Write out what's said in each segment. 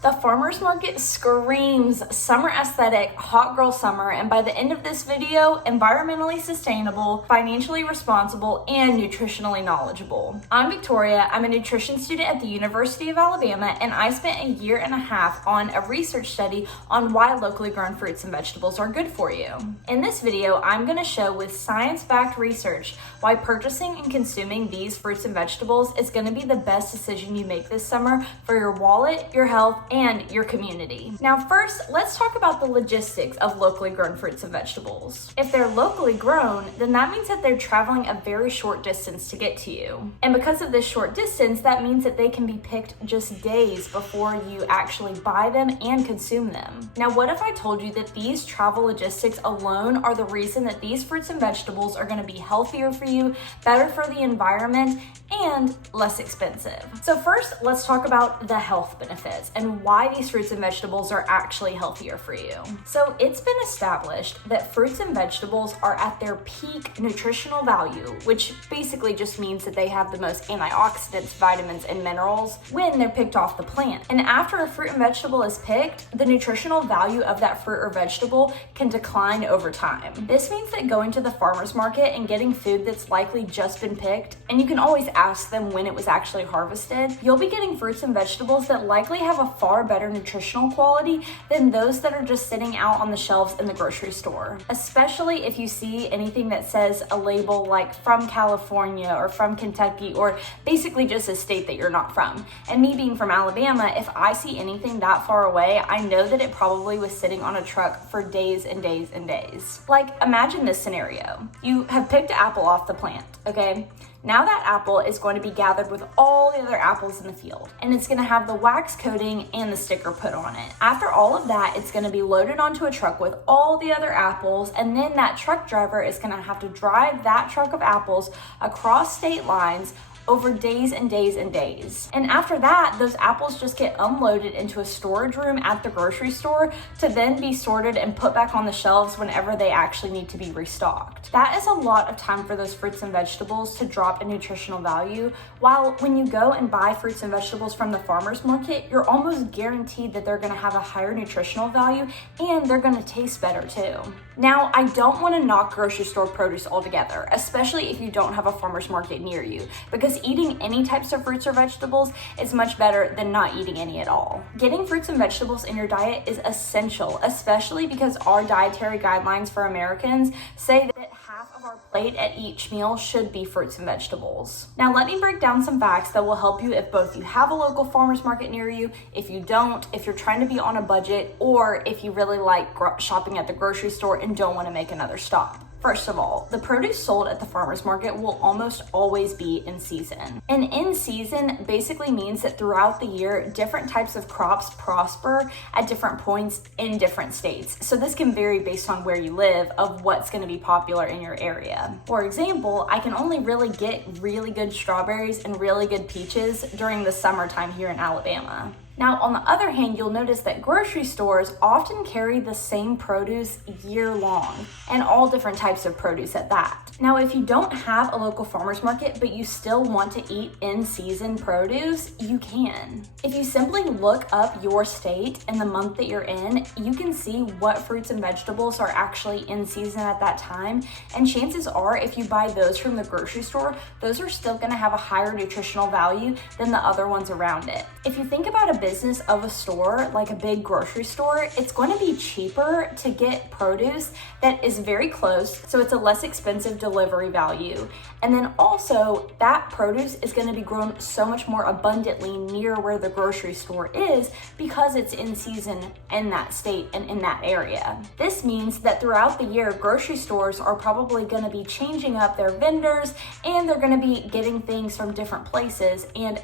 The farmer's market screams summer aesthetic, hot girl summer, and by the end of this video, environmentally sustainable, financially responsible, and nutritionally knowledgeable. I'm Victoria. I'm a nutrition student at the University of Alabama, and I spent a year and a half on a research study on why locally grown fruits and vegetables are good for you. In this video, I'm going to show with science-backed research why purchasing and consuming these fruits and vegetables is going to be the best decision you make this summer for your wallet, your health, and your community. Now first, let's talk about the logistics of locally grown fruits and vegetables. If they're locally grown, then that means that they're traveling a very short distance to get to you. And because of this short distance, that means that they can be picked just days before you actually buy them and consume them. Now, what if I told you that these travel logistics alone are the reason that these fruits and vegetables are going to be healthier for you, better for the environment, and less expensive? So first, let's talk about the health benefits and why these fruits and vegetables are actually healthier for you. So it's been established that fruits and vegetables are at their peak nutritional value, which basically just means that they have the most antioxidants, vitamins, and minerals when they're picked off the plant. And after a fruit and vegetable is picked, the nutritional value of that fruit or vegetable can decline over time. This means that going to the farmer's market and getting food that's likely just been picked, and you can always ask them when it was actually harvested, you'll be getting fruits and vegetables that likely have a far better nutritional quality than those that are just sitting out on the shelves in the grocery store. Especially if you see anything that says a label like from California or from Kentucky, or basically just a state that you're not from. And me being from Alabama, if I see anything that far away, I know that it probably was sitting on a truck for days and days and days. Like, imagine this scenario. You have picked an apple off the plant, okay? Now that apple is going to be gathered with all the other apples in the field, and it's going to have the wax coating and the sticker put on it. After all of that, it's going to be loaded onto a truck with all the other apples, and then that truck driver is going to have to drive that truck of apples across state lines over days and days and days. And after that, those apples just get unloaded into a storage room at the grocery store to then be sorted and put back on the shelves whenever they actually need to be restocked. That is a lot of time for those fruits and vegetables to drop in nutritional value, while when you go and buy fruits and vegetables from the farmer's market, you're almost guaranteed that they're gonna have a higher nutritional value and they're gonna taste better too. Now, I don't wanna knock grocery store produce altogether, especially if you don't have a farmer's market near you, because eating any types of fruits or vegetables is much better than not eating any at all. Getting fruits and vegetables in your diet is essential, especially because our dietary guidelines for Americans say that half of our plate at each meal should be fruits and vegetables. Now, let me break down some facts that will help you if both you have a local farmer's market near you, if you don't, if you're trying to be on a budget, or if you really like shopping at the grocery store and don't want to make another stop. First of all, the produce sold at the farmer's market will almost always be in season. And in season basically means that throughout the year, different types of crops prosper at different points in different states. So this can vary based on where you live of what's going to be popular in your area. For example, I can only really get really good strawberries and really good peaches during the summertime here in Alabama. Now, on the other hand, you'll notice that grocery stores often carry the same produce year long, and all different types of produce at that. Now, if you don't have a local farmer's market, but you still want to eat in-season produce, you can. If you simply look up your state and the month that you're in, you can see what fruits and vegetables are actually in season at that time, and chances are, if you buy those from the grocery store, those are still going to have a higher nutritional value than the other ones around it. If you think about a business of a store, like a big grocery store, it's going to be cheaper to get produce that is very close, so it's a less expensive delivery value. And then also, that produce is going to be grown so much more abundantly near where the grocery store is because it's in season in that state and in that area. This means that throughout the year, grocery stores are probably going to be changing up their vendors, and they're going to be getting things from different places, and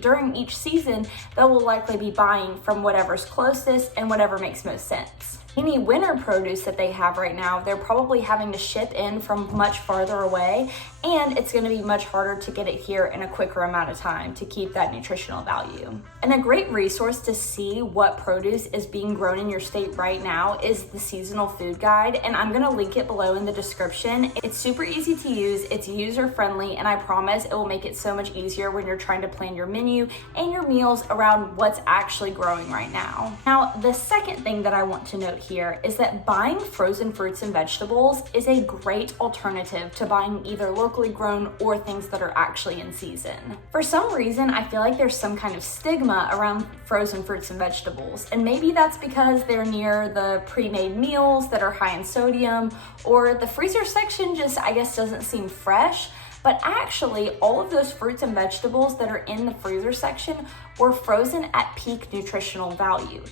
during each season, they will likely be buying from whatever's closest and whatever makes most sense. Any winter produce that they have right now, they're probably having to ship in from much farther away, and it's going to be much harder to get it here in a quicker amount of time to keep that nutritional value. And a great resource to see what produce is being grown in your state right now is the Seasonal Food Guide, and I'm going to link it below in the description. It's super easy to use, it's user friendly, and I promise it will make it so much easier when you're trying to plan your menu and your meals around what's actually growing right now. Now, the second thing that I want to note here is that buying frozen fruits and vegetables is a great alternative to buying either locally grown or things that are actually in season. For some reason, I feel like there's some kind of stigma around frozen fruits and vegetables, and maybe that's because they're near the pre-made meals that are high in sodium, or the freezer section just, I guess, doesn't seem fresh. But actually, all of those fruits and vegetables that are in the freezer section were frozen at peak nutritional value.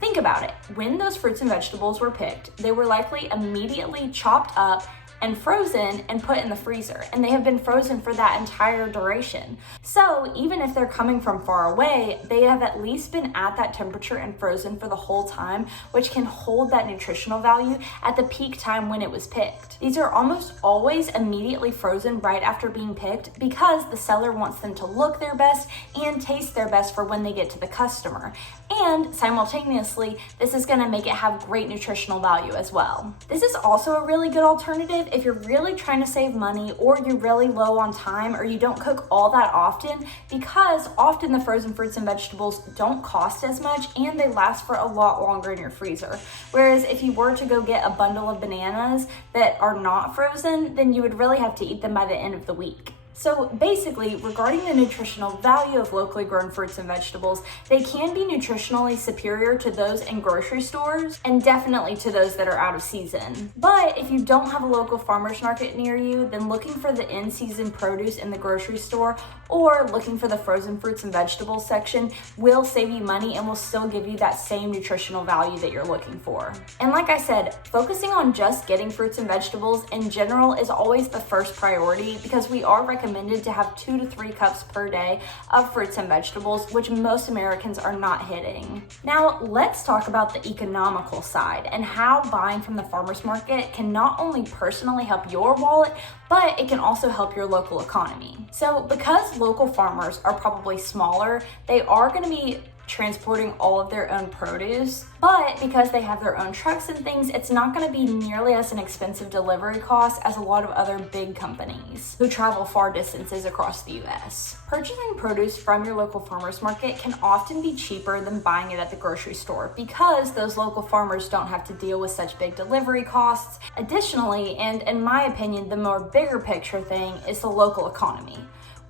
Think about it. When those fruits and vegetables were picked, they were likely immediately chopped up and frozen and put in the freezer, and they have been frozen for that entire duration. So even if they're coming from far away, they have at least been at that temperature and frozen for the whole time, which can hold that nutritional value at the peak time when it was picked. These are almost always immediately frozen right after being picked because the seller wants them to look their best and taste their best for when they get to the customer. And simultaneously, this is going to make it have great nutritional value as well. This is also a really good alternative if you're really trying to save money, or you're really low on time, or you don't cook all that often, because often the frozen fruits and vegetables don't cost as much and they last for a lot longer in your freezer. Whereas if you were to go get a bundle of bananas that are not frozen, then you would really have to eat them by the end of the week. So basically, regarding the nutritional value of locally grown fruits and vegetables, they can be nutritionally superior to those in grocery stores and definitely to those that are out of season. But if you don't have a local farmer's market near you, then looking for the in-season produce in the grocery store or looking for the frozen fruits and vegetables section will save you money and will still give you that same nutritional value that you're looking for. And like I said, focusing on just getting fruits and vegetables in general is always the first priority, because we are recommended to have 2 to 3 cups per day of fruits and vegetables, which most Americans are not hitting. Now, let's talk about the economical side and how buying from the farmer's market can not only personally help your wallet, but it can also help your local economy. So because local farmers are probably smaller, they are going to be transporting all of their own produce, but because they have their own trucks and things, it's not going to be nearly as an expensive delivery cost as a lot of other big companies who travel far distances across the US. Purchasing produce from your local farmers market can often be cheaper than buying it at the grocery store because those local farmers don't have to deal with such big delivery costs. Additionally, and in my opinion, the more bigger picture thing is the local economy.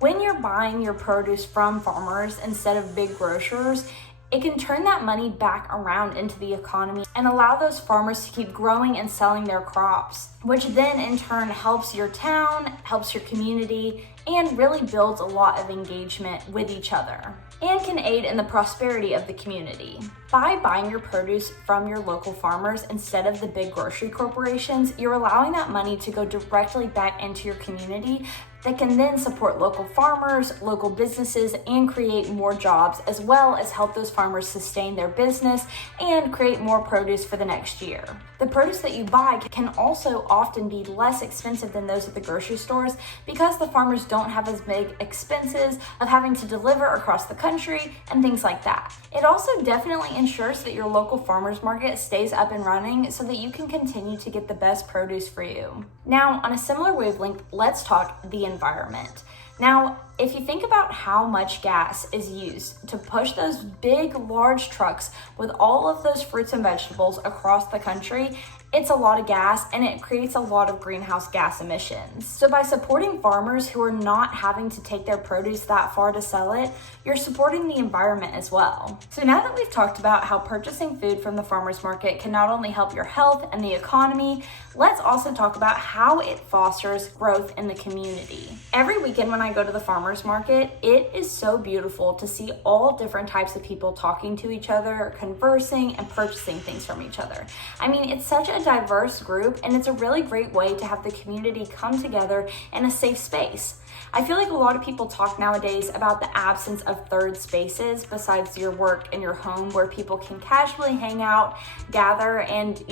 When you're buying your produce from farmers instead of big grocers, it can turn that money back around into the economy and allow those farmers to keep growing and selling their crops, which then in turn helps your town, helps your community, and really builds a lot of engagement with each other and can aid in the prosperity of the community. By buying your produce from your local farmers instead of the big grocery corporations, you're allowing that money to go directly back into your community that can then support local farmers, local businesses, and create more jobs, as well as help those farmers sustain their business and create more produce for the next year. The produce that you buy can also often be less expensive than those at the grocery stores because the farmers don't have as big expenses of having to deliver across the country and things like that. It also definitely ensures that your local farmers market stays up and running so that you can continue to get the best produce for you. Now, on a similar wavelength, let's talk the environment. Now, if you think about how much gas is used to push those big, large trucks with all of those fruits and vegetables across the country, it's a lot of gas and it creates a lot of greenhouse gas emissions. So by supporting farmers who are not having to take their produce that far to sell it, you're supporting the environment as well. So now that we've talked about how purchasing food from the farmers market can not only help your health and the economy, let's also talk about how it fosters growth in the community. Every weekend when I go to the farmers farmer's market, it is so beautiful to see all different types of people talking to each other, conversing, and purchasing things from each other. I mean, it's such a diverse group, and it's a really great way to have the community come together in a safe space. I feel like a lot of people talk nowadays about the absence of third spaces besides your work and your home where people can casually hang out, gather, and,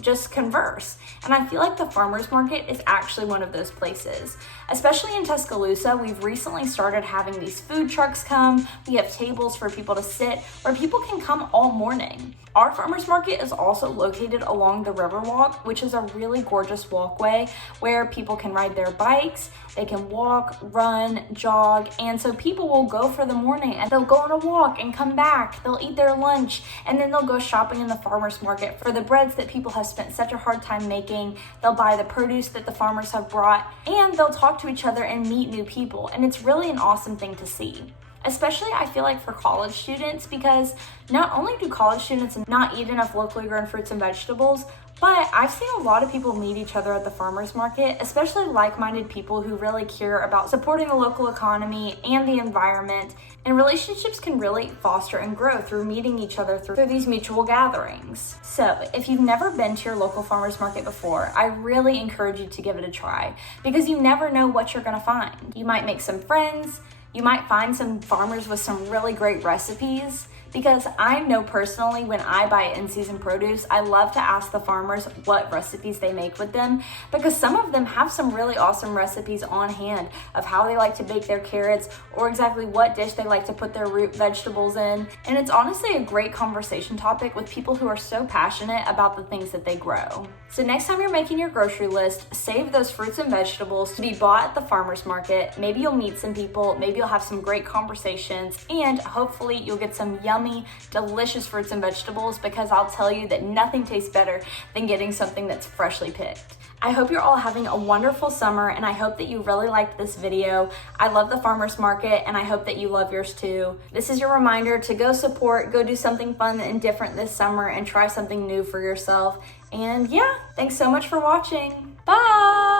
just converse. And I feel like the farmer's market is actually one of those places. Especially in Tuscaloosa, we've recently started having these food trucks come. We have tables for people to sit where people can come all morning. Our farmer's market is also located along the Riverwalk, which is a really gorgeous walkway where people can ride their bikes, they can walk, run, jog, and so people will go for the morning and they'll go on a walk and come back, they'll eat their lunch, and then they'll go shopping in the farmer's market for the breads that people have spent such a hard time making. They'll buy the produce that the farmers have brought, and they'll talk to each other and meet new people, and it's really an awesome thing to see. Especially I feel like for college students, because not only do college students not eat enough locally grown fruits and vegetables, but I've seen a lot of people meet each other at the farmer's market, especially like-minded people who really care about supporting the local economy and the environment. And relationships can really foster and grow through meeting each other through these mutual gatherings. So if you've never been to your local farmer's market before, I really encourage you to give it a try, because you never know what you're gonna find. You might make some friends, you might find some farmers with some really great recipes, because I know personally when I buy in-season produce, I love to ask the farmers what recipes they make with them, because some of them have some really awesome recipes on hand of how they like to bake their carrots or exactly what dish they like to put their root vegetables in. And it's honestly a great conversation topic with people who are so passionate about the things that they grow. So next time you're making your grocery list, save those fruits and vegetables to be bought at the farmer's market. Maybe you'll meet some people, maybe you'll have some great conversations, and hopefully you'll get some yummy, delicious fruits and vegetables, because I'll tell you that nothing tastes better than getting something that's freshly picked. I hope you're all having a wonderful summer, and I hope that you really liked this video. I love the farmer's market, and I hope that you love yours too. This is your reminder to go support, go do something fun and different this summer, and try something new for yourself. And yeah, thanks so much for watching. Bye!